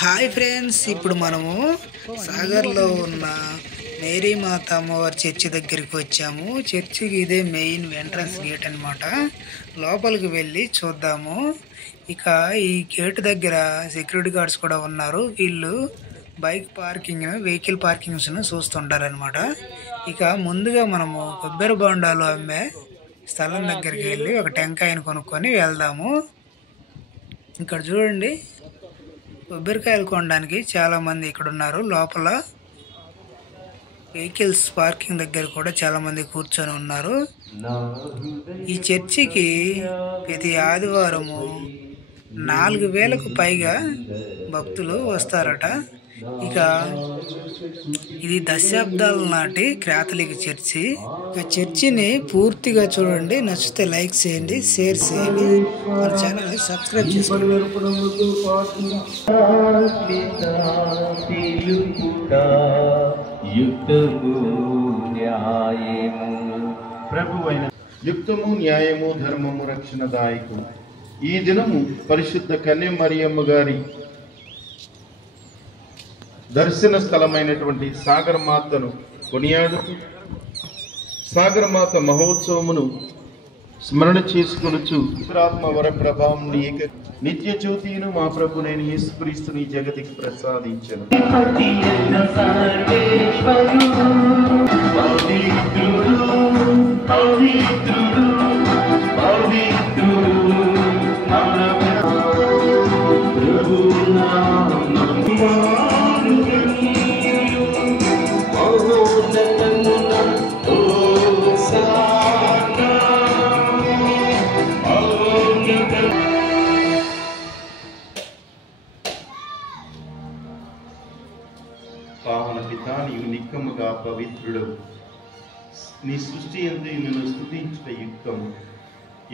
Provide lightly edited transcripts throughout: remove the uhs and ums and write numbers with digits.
Hi friends, ఇప్పుడు మనము సాగర్లో ఉన్న మేరీ మాత అమ్మవారి చర్చి దగ్గరికి వచ్చాము. చర్చికి ఇదే మెయిన్ ఎంట్రన్స్ గేట్ అన్నమాట. లోపలికి వెళ్ళి చూద్దాము. ఇక ఈ గేట్ దగ్గర సెక్యూరిటీ గార్డ్స్ కూడా ఉన్నారు. వీళ్ళు బైక్ పార్కింగ్, వెహికల్ పార్కింగ్స్ చూస్తుంటారనమాట. ఇక ముందుగా మనము కొబ్బరి బొండాలు అమ్మే స్థలం దగ్గరికి వెళ్ళి ఒక టెంకాయను కొనుక్కొని వెళ్దాము. ఇక్కడ చూడండి, కొబ్బరికాయలు కొనడానికి చాలా మంది ఇక్కడ ఉన్నారు. లోపల వెహికల్స్ పార్కింగ్ దగ్గర కూడా చాలా మంది కూర్చొని ఉన్నారు. ఈ చర్చికి ప్రతి ఆదివారము 4,000కు పైగా భక్తులు వస్తారట. ఇక ఇది దశాబ్దాల నాటి క్యాథలిక్ చర్చి. ఇక చర్చిని పూర్తిగా చూడండి. నచ్చితే లైక్ చేయండి, షేర్ చేయండి, మన ఛానల్ని సబ్స్క్రైబ్ చేసుకోండి. యుక్తము, న్యాయము, ధర్మము, రక్షణదాయకు. ఈ దినము పరిశుద్ధ కన్య మరియమ్మ గారి దర్శన స్థలమైనటువంటి సాగరమాతను కొనియాడుతూ సాగరమాత మహోత్సవమును స్మరణ చేసుకొనుచు ఆత్మ వర ప్రభావం నిత్య జ్యోతిను మా ప్రభునైన యేసుక్రీస్తుని జగతికి ప్రసాదించెను. పావన పితా, నీవు నిక్కముగా పవిత్రుడు. నీ సృష్టి యందు నిన్ను స్తుతించుట యుక్తము.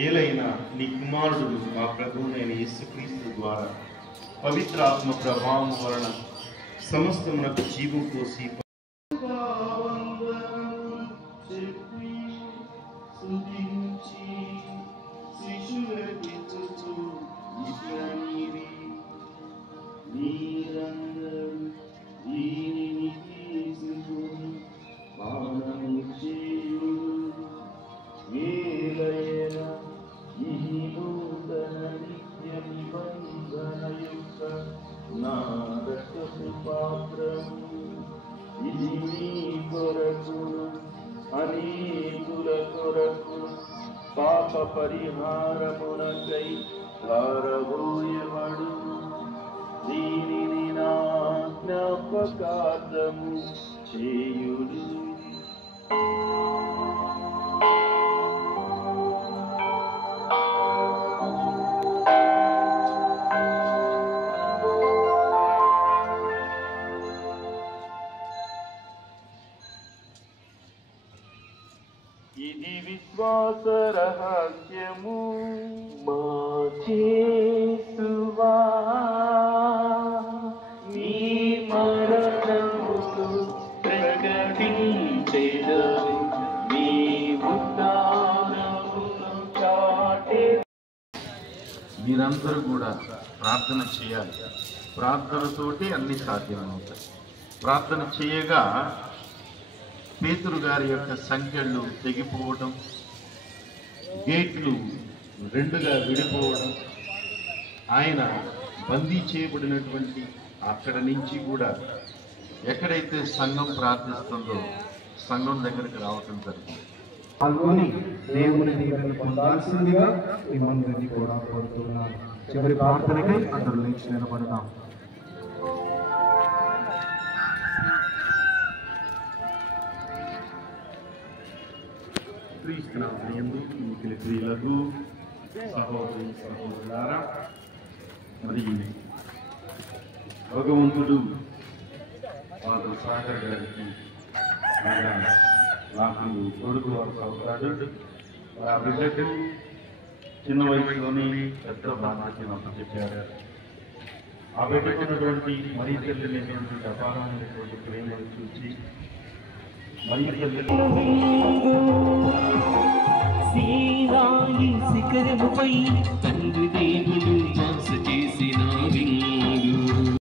ఏలైనా నీ కుమారుడు మా ప్రభువునైన యేసుక్రీస్తు ద్వారా పవిత్ర ఆత్మ ప్రభావం వలన సమస్తమునకు జీవం పోసి అనేకుల కొరకు పాప పరిహారమునకై ధారబోయబడు. దీనిని నా జ్ఞాపకార్థము చేయుడు. ఇది విశ్వాస రహస్యము. మా యేసువా, నీ మరణమును ప్రకటించెదను, నీ ఉద్ధానమును చాటెదను. మీరందరూ కూడా ప్రార్థన చేయాలి. ప్రార్థనతోటి అన్ని సాధ్యమవుతాయి. ప్రార్థన చేయగా పేతురు గారి యొక్క సంఖ్యలు తెగిపోవడం, గేట్లు రెండుగా విడిపోవడం, ఆయన బందీ చేయబడినటువంటి అక్కడ నుంచి కూడా ఎక్కడైతే సంఘం ప్రార్థిస్తుందో సంఘం దగ్గరికి రావటం జరిగింది. పాల్గొని దేవుని దీవెనలు పొందాల్సిందిగా మిమ్మల్ని కూడా కోరుతున్నాను. చివరి ప్రార్థనకై అందరూ లేచి నిలబడదాం. క్రీస్తునందు మిగిలిన ప్రియులకు, సహోదరి సహోదరులారా, మరి భగవంతుడు ఫాదర్ సాగర్ గారికి నాకు కొడుకు అవుతాడు. ఆ బిడ్డకు చిన్న వయసులోనే పెద్ద బాధ్యతను అప్పచెప్పారు. ఆ బిడ్డకున్నటువంటి మరీ తల్లినటువంటి అపారమైనటువంటి ప్రేమను చూసి మరీ తల్లి శిఖరముపై తండ్రి దేవుడు వాస చేసిన